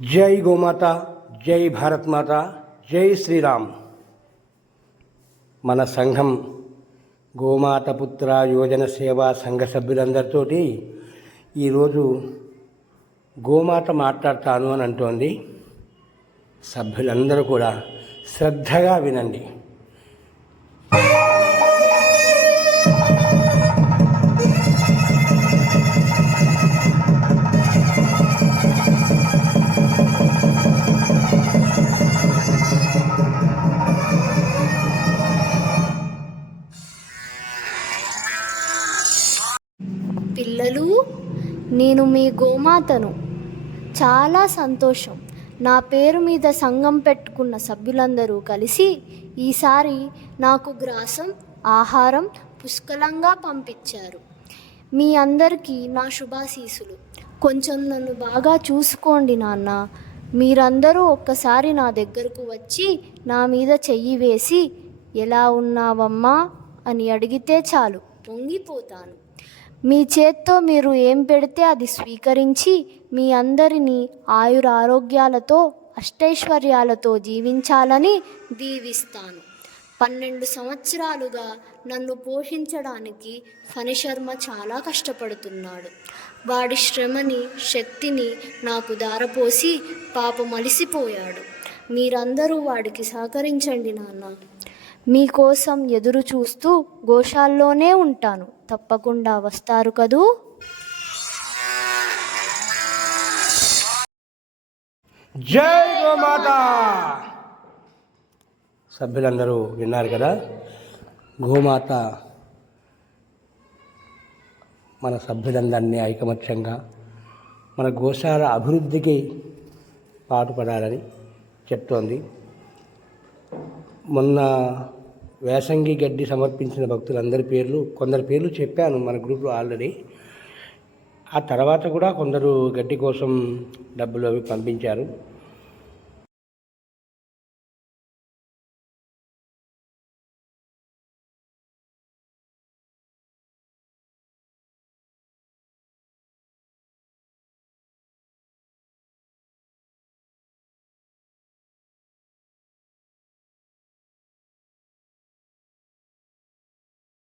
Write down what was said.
జై గోమాత, జై భారత్ మాత, జై శ్రీరామ్. మన సంఘం గోమాత పుత్ర యోజన సేవా సంఘ సభ్యులందరితోటి ఈరోజు గోమాత మాట్లాడతాను అని అంటోంది. సభ్యులందరూ కూడా శ్రద్ధగా వినండి. పిల్లలు, నేను మీ గోమాతను. చాలా సంతోషం. నా పేరు మీద సంఘం పెట్టుకున్న సభ్యులందరూ కలిసి ఈసారి నాకు గ్రాసం, ఆహారం పుష్కలంగా పంపించారు. మీ అందరికీ నా శుభాశీసులు. కొంచెం నన్ను బాగా చూసుకోండి నాన్న. మీరందరూ ఒక్కసారి నా దగ్గరకు వచ్చి నా మీద చెయ్యి వేసి ఎలా ఉన్నావమ్మా అని అడిగితే చాలు, పొంగిపోతాను. మీ చేత్తో మీరు ఏం పెడితే అది స్వీకరించి మీ అందరినీ ఆయురారోగ్యాలతో అష్టైశ్వర్యాలతో జీవించాలని దీవిస్తాను. 12 సంవత్సరాలుగా నన్ను పోషించడానికి ఫణిశర్మ చాలా కష్టపడుతున్నాడు. వాడి శ్రమని, శక్తిని నాకు దారపోసి పాపం అలిసిపోయాడు. మీరందరూ వాడికి సహకరించండి నాన్న. మీకోసం ఎదురు చూస్తూ గోశాల్లోనే ఉంటాను. తప్పకుండా వస్తారు కదూ? జై గోమాత. సభ్యులందరూ విన్నారు కదా. గోమాత మన సభ్యులందరినీ ఐకమత్యంగా మన గోశాల అభివృద్ధికి పాటుపడాలని చెప్తోంది. మొన్న వేసంగి గడ్డి సమర్పించిన భక్తులందరి పేర్లు, కొందరి పేర్లు చెప్పాను మన గ్రూప్లో ఆల్రెడీ. ఆ తర్వాత కూడా కొందరు గడ్డి కోసం డబ్బులు అవి పంపించారు.